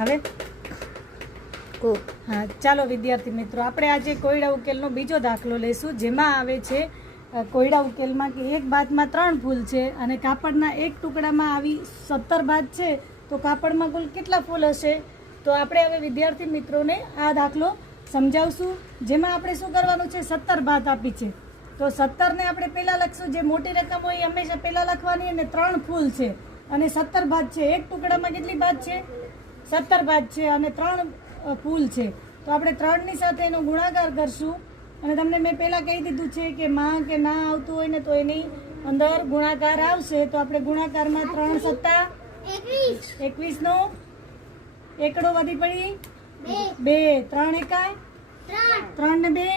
હવે હા, ચાલો વિદ્યાર્થી મિત્રો, આપણે આજે કોયડા ઉકેલનો બીજો દાખલો લઈશું, જેમાં આવે છે કોયડા ઉકેલમાં કે એક ભાતમાં 3 ફૂલ છે અને કાપડના એક ટુકડામાં આવી 17 ભાત છે, તો કાપડમાં કુલ કેટલા ફૂલ હશે? તો આપણે હવે વિદ્યાર્થી મિત્રોને આ દાખલો સમજાવશું, જેમાં આપણે શું કરવાનું છે, 17 ભાત આપી છે, તો 17ને આપણે પહેલાં લખશું. જે મોટી રકમ હોય એ હંમેશા પહેલાં લખવાની. અને 3 ફૂલ છે અને 17 ભાત છે. એક ટુકડામાં કેટલી ભાત છે? 17 ભાત છે અને 3 ફૂલ છે, તો આપણે 3ની સાથે એનો ગુણાકાર કરશું. અને તમને મેં પહેલાં કહી દીધું છે કે માં કે ના આવતું હોય ને તો એની અંદર ગુણાકાર આવશે. તો આપણે ગુણાકારમાં 3 સત્તા 21નો એકડો વધી પડી 2, 3 એકા 3 ને 2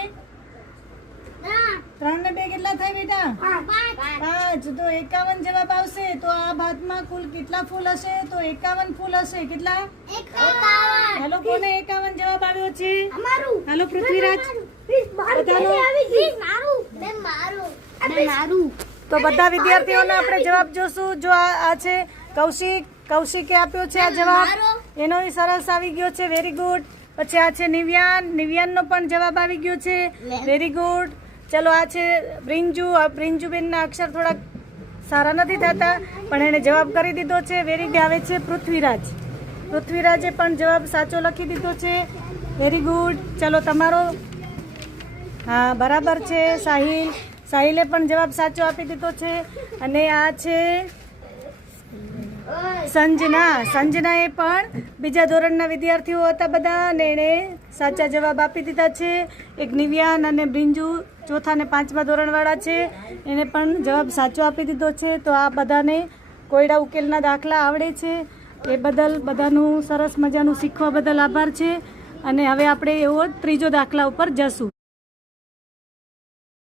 કેટલા થાય બેટા? 5. તો 51 જવાબ આવશે. તો આ ભાતમાં કુલ કેટલા ફૂલ હશે? તો 51 ફૂલ હશે. કેટલા? 51. હાલો, કોને 51 જવાબ આવ્યો છે? હાલો પૃથ્વીરાજ, તો બધા વિદ્યાર્થીઓને આપણે જવાબ જોશું. જો આ છે કૌશિકે આપ્યો છે આ જવાબ, એનો સરસ આવી ગયો છે, વેરી ગુડ. પછી આ છે નિવ્યાનનો પણ જવાબ આવી ગયો છે, વેરી ગુડ. ચલો, આ છે બ્રિંજુબેનના અક્ષર થોડાક સારા નથી થતા, પણ એને જવાબ કરી દીધો છે, વેરી ગુડ. આવે છે પૃથ્વીરાજે પણ જવાબ સાચો લખી દીધો છે, વેરી ગુડ. ચલો, તમારો હા બરાબર છે. સાહિલે પણ જવાબ સાચો આપી દીધો છે. અને આ છે સંજનાએ પણ બીજા ધોરણના વિદ્યાર્થીઓ હતા બધા, અને એણે સાચા જવાબ આપી દીધા છે. એક નિવ્યાન અને બ્રિંજુ 4થા અને 5મા ધોરણવાળા છે, એને પણ જવાબ સાચો આપી દીધો છે. તો આ બધાને કોયડા ઉકેલના દાખલા આવડે છે, એ બદલ બધાનું સરસ મજાનું શીખવા બદલ આભાર છે. અને હવે આપણે એવો ત્રીજો દાખલા ઉપર જશું.